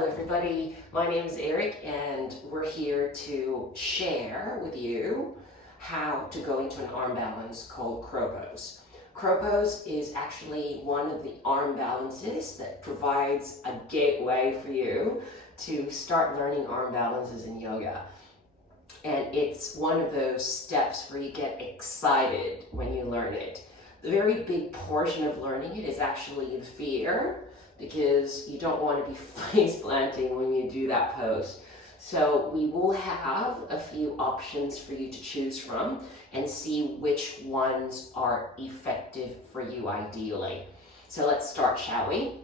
Hello everybody, my name is Eric and we're here to share with you how to go into an arm balance called crow pose. Crow pose is actually one of the arm balances that provides a gateway for you to start learning arm balances in yoga. And it's one of those steps where you get excited when you learn it. The very big portion of learning it is actually the fear, because you don't want to be face planting when you do that pose. So we will have a few options for you to choose from and see which ones are effective for you ideally. So let's start, shall we?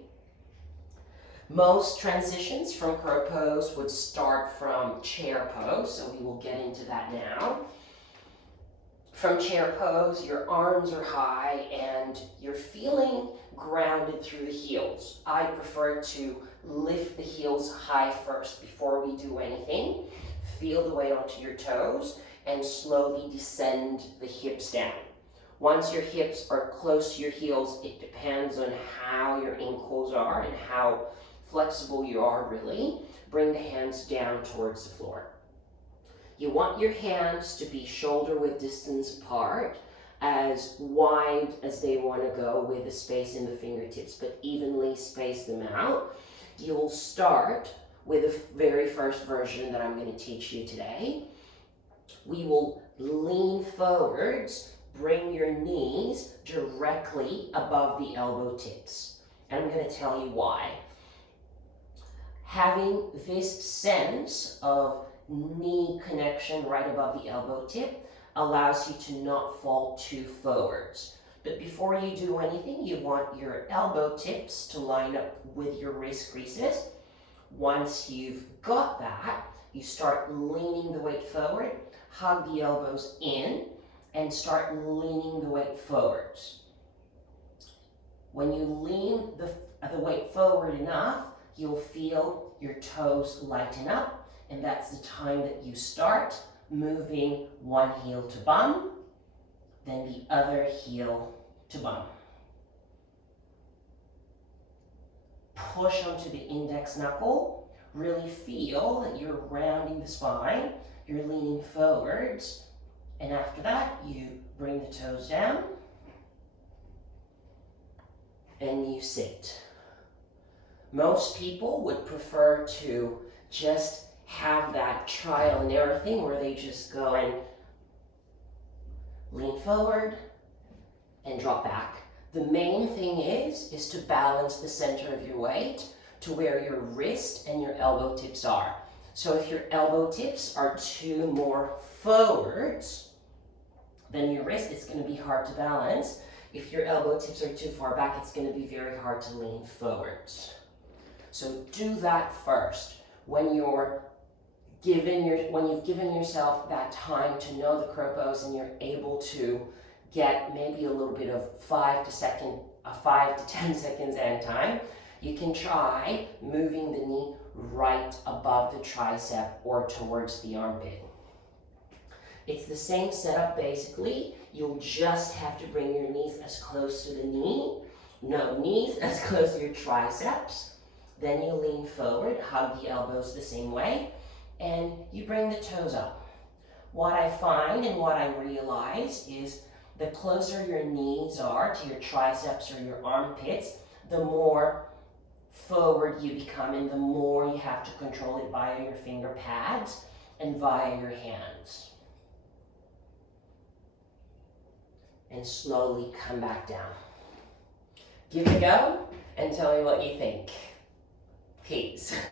Most transitions from crow pose would start from chair pose, so we will get into that now. From chair pose, your arms are high and you're feeling grounded through the heels. I prefer to lift the heels high first before we do anything. Feel the weight onto your toes and slowly descend the hips down. Once your hips are close to your heels, it depends on how your ankles are and how flexible you are really. Bring the hands down towards the floor. You want your hands to be shoulder width distance apart, as wide as they want to go with a space in the fingertips, but evenly space them out. You'll start with the very first version that I'm going to teach you today. We will lean forwards, bring your knees directly above the elbow tips. And I'm going to tell you why. Having this sense of knee connection right above the elbow tip allows you to not fall too forwards. But before you do anything, you want your elbow tips to line up with your wrist creases. Once you've got that, you start leaning the weight forward, hug the elbows in, and start leaning the weight forwards. When you lean the weight forward enough, you'll feel your toes lighten up. And that's the time that you start moving one heel to bum, then the other heel to bum. Push onto the index knuckle. Really feel that you're rounding the spine. You're leaning forwards. And after that, you bring the toes down and you sit. Most people would prefer to just have that trial and error thing where they just go and lean forward and drop back. The main thing is to balance the center of your weight to where your wrist and your elbow tips are. So if your elbow tips are too more forwards than your wrist, it's going to be hard to balance. If your elbow tips are too far back, it's going to be very hard to lean forwards. So do that first. When you've given yourself that time to know the crow pose and you're able to get maybe a little bit of 5 to 10 seconds at a time, you can try moving the knee right above the tricep or towards the armpit. It's the same setup basically. You'll just have to bring your knees as close to the knee. No, knees as close to your triceps. Then you lean forward, hug the elbows the same way, and you bring the toes up. What I find and what I realize is the closer your knees are to your triceps or your armpits, the more forward you become and the more you have to control it via your finger pads and via your hands. And slowly come back down. Give it a go and tell me what you think. Peace.